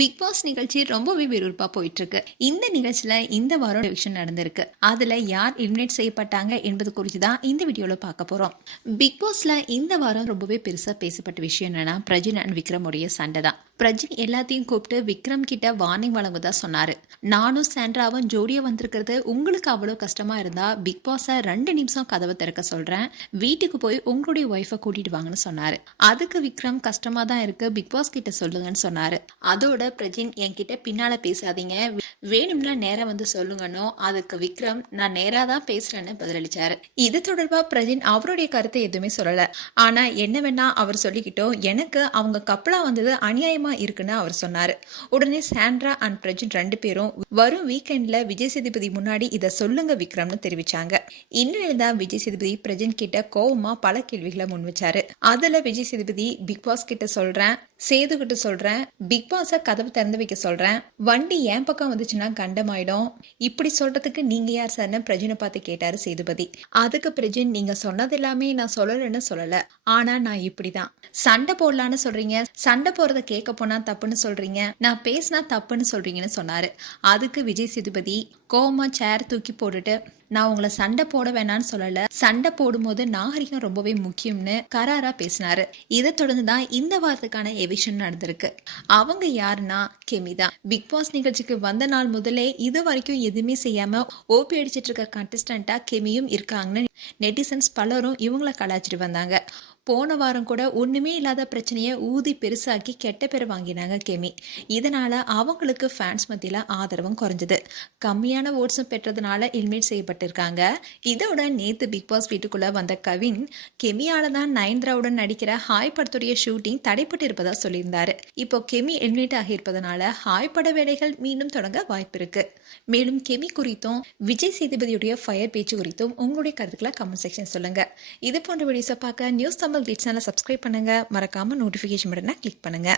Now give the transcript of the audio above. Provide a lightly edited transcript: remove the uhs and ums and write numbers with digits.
Big pass நிகழ்ச்சி ரொம்பவே விறுவிறுப்பா போயிட்டு இருக்கு. இந்த நிகழ்ச்சியில இந்த வாரம் எவிக்ஷன் நடந்திருக்கு. அதுல யார் எலிமினேட் செய்யப்பட்டாங்க என்பது குறித்து தான் இந்த வீடியோல பார்க்க போறோம். பிக் பாஸ்ல இந்த வாரம் ரொம்பவே பெருசா பேசப்பட்ட விஷயம் என்னன்னா பிரஜின் அண்ட் விக்ரம் உடைய சண்டை தான். பிரஜின் எல்லாத்தையும் கூப்பிட்டு விக்ரம் கிட்ட வார்னிங் வழங்குதா சொன்னாரு. நானும் சாண்ட்ராவும் ஜோடியா வந்திருக்கிறது உங்களுக்கு அவ்வளவு கஷ்டமா இருந்தா பிக் பாஸ 2 நிமிஷம் கதவை திறக்க சொல்றேன், வீட்டுக்கு போய் உங்களுடைய ஒய்ஃபை கூட்டிட்டு வாங்கன்னு சொன்னாரு. அதுக்கு விக்ரம் கஷ்டமா தான் இருக்கு, பிக் பாஸ் கிட்ட சொல்லுங்கன்னு சொன்னாரு. அதோட பிரஜின் என்கிட்ட பின்னால பேசாதீங்க, வேணும்னா நேரா வந்து சொல்லுங்கன்னு அதுக்கு விக்ரம் நான் நேரா தான் பேசுறேன்னு பதிலளிச்சாரு. இது தொடர்பா பிரஜின் அவருடைய கருத்தை எதுவுமே சொல்லல. ஆனா என்ன வேணா அவர் சொல்லிக்கிட்டோம், எனக்கு அவங்க கப்பலா வந்தது அநியாயமா இருக்குன்னு அவர் சொன்னாரு. உடனே சாண்ட்ரா அண்ட் பிரஜின் 2 பேரும் வரும் வீக்கெண்ட்ல விஜய் சேதுபதி முன்னாடி இதை சொல்லுங்க விக்ரம்னு தெரிவிச்சாங்க. இன்னும் தான் விஜய் சேதுபதி பிரஜின் கிட்ட கோவமா பல கேள்விகளை முன் வச்சாரு. அதுல விஜய் சேதுபதி பிக் பாஸ் கிட்ட சொல்றேன், சேது கிட்ட சொல்றேன், பிக் பாஸ கதவு திறந்து வைக்க சொல்றேன், வண்டி என் பக்கம் வந்துச்சுன்னா கண்டமாயிடும், இப்படி சொல்றதுக்கு நீங்க யார் சார்னு பிரஜினை பார்த்து கேட்டாரு சேதுபதி. அதுக்கு பிரஜின் நீங்க சொன்னது எல்லாமே நான் சொல்லலன்னு சொல்லல, ஆனா நான் இப்படிதான் சண்டை போடலான்னு சொல்றீங்க, சண்டை போறத கேட்க போனா தப்புன்னு சொல்றீங்க, நான் பேசினா தப்புன்னு சொல்றீங்கன்னு சொன்னாரு. அதுக்கு விஜய் சேதுபதி கோவமா சேர் தூக்கி போட்டுட்டு நான் உங்களை சண்டை போட வேணான்னு சொல்லல, சண்டை போடும்போது நாகரிகம் ரொம்பவே முக்கியம்னு கராரா பேசினாரு. இதை தொடர்ந்து தான் இந்த வாரத்துக்கான எவிக்ஷன் நடந்திருக்கு. அவங்க யாருன்னா கெமி தான். பிக் பாஸ் நிகழ்ச்சிக்கு வந்த நாள் முதலே இது வரைக்கும் எதுவுமே செய்யாம ஓபி அடிச்சிட்டு இருக்க கண்டஸ்டண்டா கெமியும் இருக்காங்கன்னு நெட்டிசன்ஸ் பலரும் இவங்களை கலாச்சிட்டு வந்தாங்க. போன வாரம் கூட ஒண்ணுமே இல்லாத பிரச்சனையை ஊதி பெருசாக்கி கெட்ட பேர் வாங்கினாங்க கெமி. இதனால அவங்களுக்கு ஃபேன்ஸ் மத்தியில ஆதரவும் குறைஞ்சது. கம்மியான ஓட்ஸும் பெற்றதுனால எலிமினேட் செய்யப்பட்டிருக்காங்க. இதோட நேத்து பிக் பாஸ் வீட்டுக்குள்ள வந்த கவின் கெமியால தான் நயன்தாராவுடன் நடிக்கிற ஹாய் படத்துடைய ஷூட்டிங் தடைப்பட்டு இருப்பதா சொல்லியிருந்தாரு. இப்போ கெமி எலிமினேட் ஆகியிருப்பதனால ஹாய் பட வேலைகள் மீண்டும் தொடங்க வாய்ப்பு இருக்கு. மேலும் கெமி குறித்தும் விஜய் சேதுபதியுடைய ஃபயர் பேச்சு குறித்தும் உங்களுடைய கருத்துக்களை கமெண்ட் செக்ஷன் சொல்லுங்க. இது போன்ற வீடியோஸை பார்க்க நியூஸ் தமிழ் கிளிட்ஸ் சேனலை சப்ஸ்கிரைப் பண்ணுங்க, மறக்காம நோட்டிஃபிகேஷன் பட்டனை கிளிக் பண்ணுங்க.